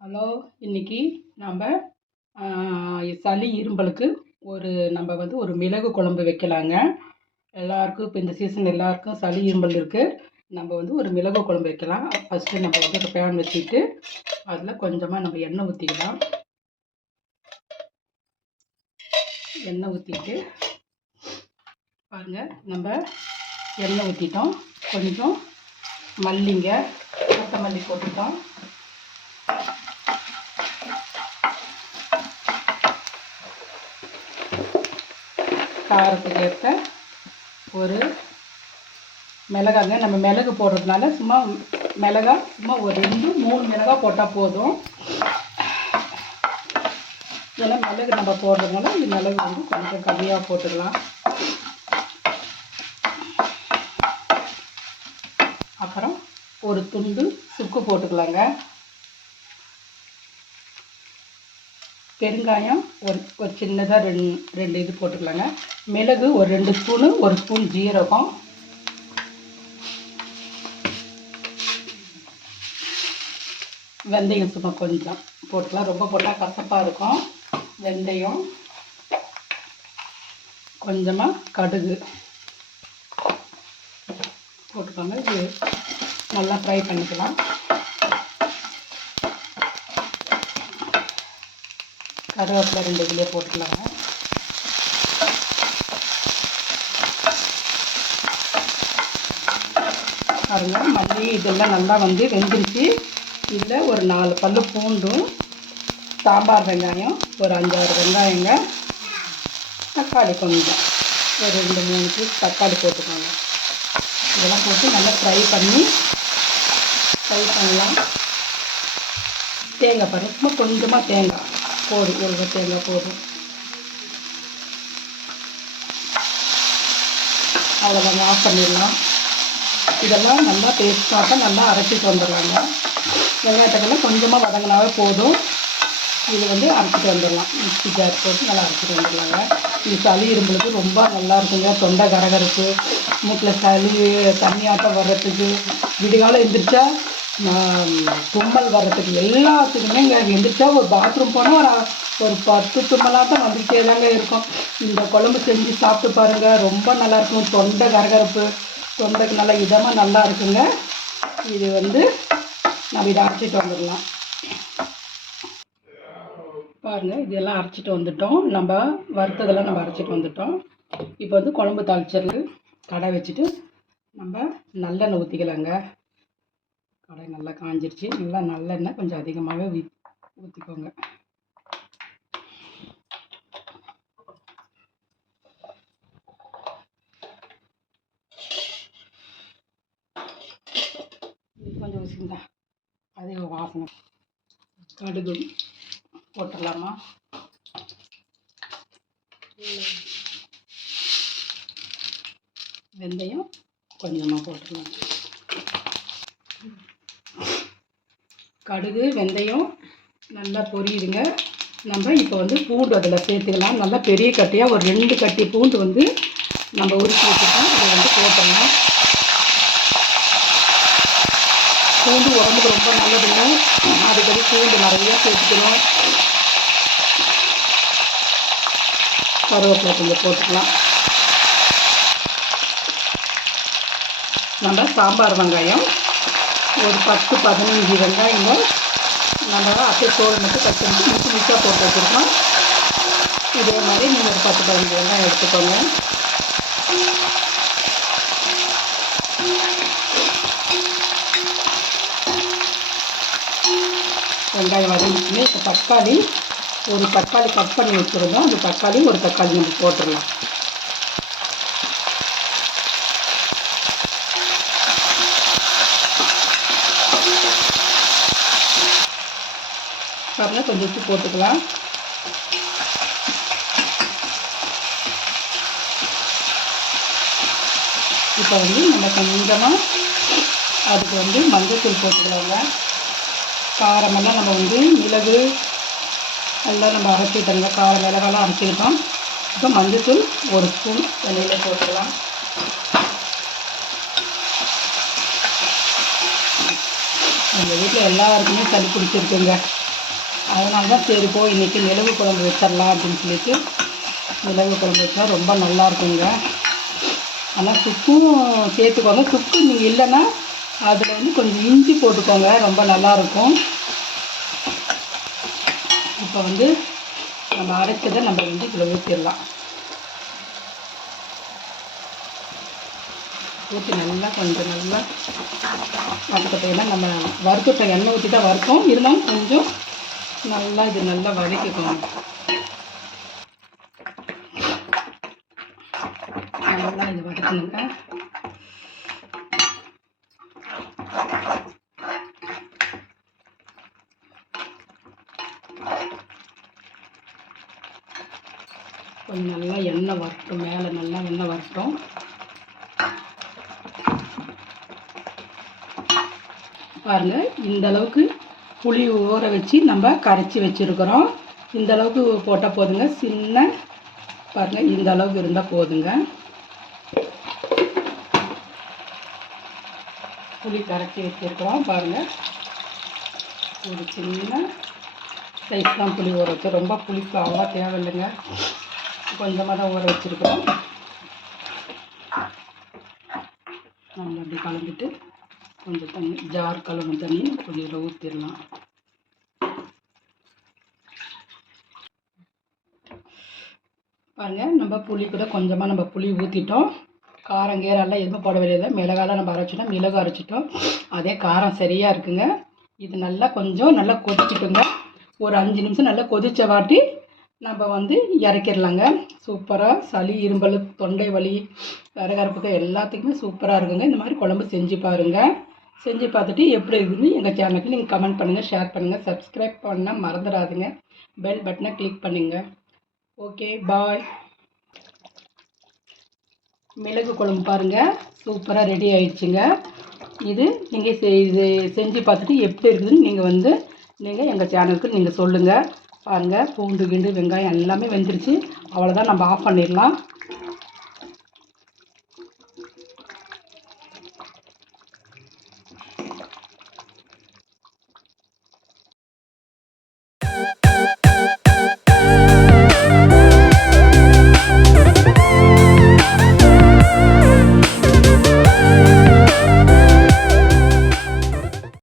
Hello, இன்னைக்கு நம்ம சளி இரும்பலுக்கு நம்ம ஒரு மிளகு குழம்பு வைக்கலாங்க. எல்லாருக்கும் இப்போ இந்த சீசன் எல்லாருக்கும் சளி இரும்பல் இருக்குது. நம்ம ஒரு மிளகு குழம்பு வைக்கலாம். ஃபஸ்ட்டு நம்ம ஒரு பேன் வச்சுட்டு அதில் கொஞ்சமாக நம்ம எண்ணெய் ஊற்றிக்கலாம். எண்ணெய் ஊற்றிட்டு பாருங்கள், நம்ம எண்ணெய் ஊற்றிட்டோம். கொஞ்சம் மல்லிங்க, கொத்தமல்லி போட்டுட்டோம். காரத்துக்கு ஏற்ற ஒரு மிளகாங்க. நம்ம மிளகு போடுறதுனால சும்மா ஒரு 2-3 மிளகா போட்டால் போதும். ஏன்னா மிளகு நம்ம போடுறதுனால இந்த மிளகு கொஞ்சம் கம்மியாக போட்டுக்கலாம். அப்புறம் ஒரு துண்டு சுக்கு போட்டுக்கலாங்க. பெருங்காயம் ஒரு சின்னதாக ரெண்டு இது போட்டுக்கலாங்க. மிளகு ஒரு 2 ஸ்பூனு, 1 ஸ்பூன் ஜீரகம், வெந்தயம் சும்மா கொஞ்சம் போட்டுக்கலாம். ரொம்ப போட்டால் கசப்பாக இருக்கும். வெந்தயம், கொஞ்சமாக கடுகு போட்டுக்கோங்க. இது நல்லா ஃப்ரை பண்ணிக்கலாம். கருவேப்பிலை 2 இதிலே போட்டுக்கலாங்க. பாருங்க, மல்லி இதெல்லாம் நல்லா வெந்துருச்சு. இதில் ஒரு 4 பல்லு பூண்டும், சாம்பார் வெங்காயம் ஒரு 5-6 வெங்காயங்க, தக்காளி கொஞ்சம் ஒரு 2-3 பீஸ் தக்காளி போட்டுக்கோங்க. இதெல்லாம் போட்டு நல்லா ஃப்ரை பண்ணலாம். தேங்காய் பாருங்க, சும்மா கொஞ்சமாக தேங்காய் போதும், ஒரு தேங்காய் போதும். அவ்வளோதாங்க, ஆஃப் பண்ணிடலாம். இதெல்லாம் நல்லா பேஸ்ட்டாக நல்லா அரைச்சிட்டு வந்துடலாங்க. வெங்காயத்துக்கெல்லாம் கொஞ்சமாக வதங்கினாவே போதும். இது அரைச்சிட்டு வந்துடலாம். மிக்ஸி ஜார் போட்டு நல்லா அரைச்சிட்டு வந்துடலாங்க. இது சளி இரும்பலுக்கு ரொம்ப நல்லா இருக்குங்க. தொண்டை கரகரப்பு, மூக்கில் சளி தண்ணியாட்டம் வர்றதுக்கு, விடிகாலம் எந்திரிச்சா தும்மல் வர்றதுக்கு, எல்லாத்துக்குமே இங்கே எந்திரிச்சா ஒரு பாத்ரூம் போனால் ஒரு 10 தும்மலாட்டம் வந்துக்கிட்டே தாங்க இருக்கும். இந்த குழம்பு செஞ்சு சாப்பிட்டு பாருங்கள், ரொம்ப நல்லாயிருக்கும். தொண்டை கரகரப்பு, தொண்டைக்கு நல்லா இதமாக நல்லா இருக்குங்க. இது நம்ம இதை அரைச்சிட்டு வந்துடலாம். பாருங்கள், இதெல்லாம் அரைச்சிட்டு வந்துட்டோம். நம்ம வறுத்ததெல்லாம் நம்ம அரைச்சிட்டு வந்துட்டோம். இப்போ குழம்பு தாளிச்சது கடை வச்சுட்டு நம்ம நல்லெண்ணெய் ஊற்றிக்கலாங்க. கடை நல்லா காஞ்சிருச்சு. நல்லா நல்லெண்ணெய் கொஞ்சம் அதிகமாகவே ஊற்றிக்கோங்க. கொஞ்சம் ஊசிங்க, அதிக வாசனை. கடுகு போட்டுடலாமா? வெந்தயம் கொஞ்சமாக போட்டுடலாம். கடுகு வெந்தயம் நல்லா பொரியுதுங்க. நம்ம இப்போ பூண்டு அதில் சேர்த்துக்கலாம். நல்லா பெரிய கட்டியாக ஒரு 2 கட்டி பூண்டு நம்ம உரிச்சு வச்சுட்டோம். அதை போட்டுடலாம். பூண்டு உடம்புக்கு ரொம்ப நல்லதுங்க. அதுக்கடி பூண்டு நிறையா சேர்த்துக்கணும். கருவேப்பிலை கொஞ்சம் போட்டுக்கலாம். நம்ம சாம்பார் வெங்காயம் ஒரு 10-15 வெங்காயங்க நம்ம அப்படியே தோல் மட்டும் கட் பண்ணி மிக்ஸாக போட்டு வச்சுருக்கோம். இதே மாதிரி நீங்கள் ஒரு 10-15 வெங்காயம் எடுத்துக்கோங்க. வெங்காயம் வதங்கிச்சுன்னு இப்போ ஒரு தக்காளி கட் பண்ணி வச்சுருந்தோம். அந்த ஒரு தக்காளி நம்ம போட்டுடலாம். பாருங்கள், கொஞ்சம் உப்பு போட்டுக்கலாம். இப்போ நம்ம கொஞ்சமாக அதுக்கு மஞ்சத்தூள் போட்டுக்கலாங்க. காரமெல்லாம் நம்ம மிளகு எல்லாம் நம்ம அரைச்சிட்டோங்க. காரம் மிளகாலாம் அரைச்சிக்கிட்டோம். இப்போ மஞ்சள்தூள் 1 ஸ்பூன் தண்ணியில் போட்டுக்கலாம். எங்கள் வீட்டில் எல்லாருக்குமே சளி பிடிச்சிருக்குங்க. அதனால தான் சரி இன்றைக்கி மிளகு குழம்பு வச்சிடலாம் அப்படின்னு சொல்லிட்டு மிளகு குழம்பு வச்சா ரொம்ப நல்லாயிருக்குங்க. ஆனால் சுக்கும் சேர்த்துக்கோங்க. சுக்கு நீங்கள் இல்லைன்னா அதில் வந்து கொஞ்சம் இஞ்சி போட்டுக்கோங்க, ரொம்ப நல்லாயிருக்கும். இப்போ வந்து நம்ம அரைச்சதை நம்ம வந்து இதில் ஊற்றிடலாம். ஊற்றி நல்லா கொஞ்சம் நல்லா அதுக்கப்புறம் நம்ம வறுத்துட்ட எண்ணெய் ஊற்றி தான் வறுத்தோம், இருந்தாலும் கொஞ்சம் நல்லா இது நல்லா வதக்கிக்கோங்க. நல்லா இது வதக்கணுங்க. கொஞ்சம் நல்லா எண்ணெய் வரட்டும், மேலே நல்லா எண்ணெய் வரட்டும். பாருங்கள், இந்த அளவுக்கு புளி ஊற வச்சு நம்ம கரைச்சி வச்சுருக்குறோம். இந்த அளவுக்கு போட்டால் போதுங்க. சின்ன பாருங்கள், இந்த அளவுக்கு இருந்தால் போதுங்க. புளி கரைச்சி வச்சுருக்குறோம் பாருங்கள். ஒரு சின்ன சைஸ் தான் புளி ஊற வச்சு, ரொம்ப புளிப்பு அவ்வளோ தேவையில்லைங்க. கொஞ்சமாக தான் ஊற வச்சுருக்குறோம். நம்ம அப்படி கலந்துட்டு கொஞ்சம் தண்ணி, ஜார் கலந்து தண்ணி கொஞ்சம் இதில் ஊற்றிடலாம். பாருங்கள், நம்ம புளி கூட கொஞ்சமாக நம்ம புளி ஊற்றிட்டோம். காரம் கீரெல்லாம் எதுவும் போட வேண்டியதில்லை. மிளகாலாம் நம்ம அரைச்சிட்டோம், மிளகு அரைச்சிட்டோம். அதே காரம் சரியாக இருக்குங்க. இது நல்லா கொஞ்சம் நல்லா கொதிச்சுட்டுங்க. ஒரு 5 நிமிஷம் நல்லா கொதித்த வாட்டி நம்ம வந்து இறக்கிடலாங்க. சூப்பராக சளி, இரும்பல், தொண்டை வலி, கரகரப்புக்கு எல்லாத்துக்குமே சூப்பராக இருக்குங்க. இந்த மாதிரி குழம்பு செஞ்சு பாருங்கள். செஞ்சு பார்த்துட்டு எப்படி இருக்குதுன்னு எங்கள் சேனலுக்கு நீங்கள் கமெண்ட் பண்ணுங்கள், ஷேர் பண்ணுங்கள், சப்ஸ்கிரைப் பண்ண மறந்துடாதுங்க. பெல் பட்டனை கிளிக் பண்ணுங்க. ஓகே, பாய். மிளகு குழம்பு பாருங்கள், சூப்பராக ரெடி ஆயிடுச்சுங்க. இது நீங்கள் இது செஞ்சு பார்த்துட்டு எப்படி இருக்குதுன்னு நீங்கள் எங்கள் சேனலுக்கு நீங்கள் சொல்லுங்கள். பாருங்கள், பூண்டு கிண்டு வெங்காயம் எல்லாமே வெந்துருச்சு. அவ்வளோதான், நம்ம ஆஃப் பண்ணிடலாம்.